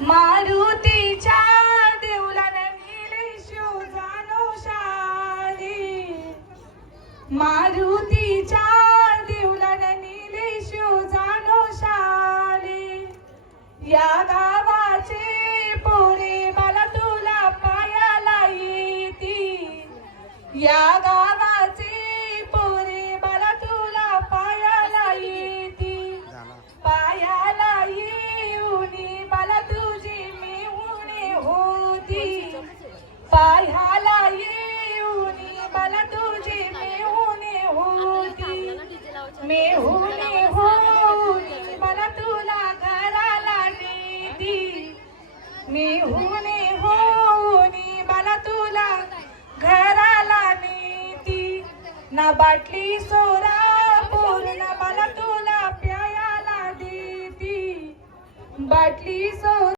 मारुतीच्या देऊलाने नेले शिवजानो शाली, मारुतीच्या देऊलाने नेले शिवजानो शाली. या गावाचे पोरे बाला तुला पायाला येती, या गावाचे पोरे बाला तुला पायाला येती. पायाला येऊनी बाला तुझी मेहुणे होती, पायाला येऊनी बाला तुझी मेहुणे होती. मेहुणे होऊनी बाला तुला घराला नेती, मेहुणे होऊनी बाला तुला घराला नेती. ना बाटली सोरा पूर्ण बाला तुला प्यायला देती, बाटली सोरा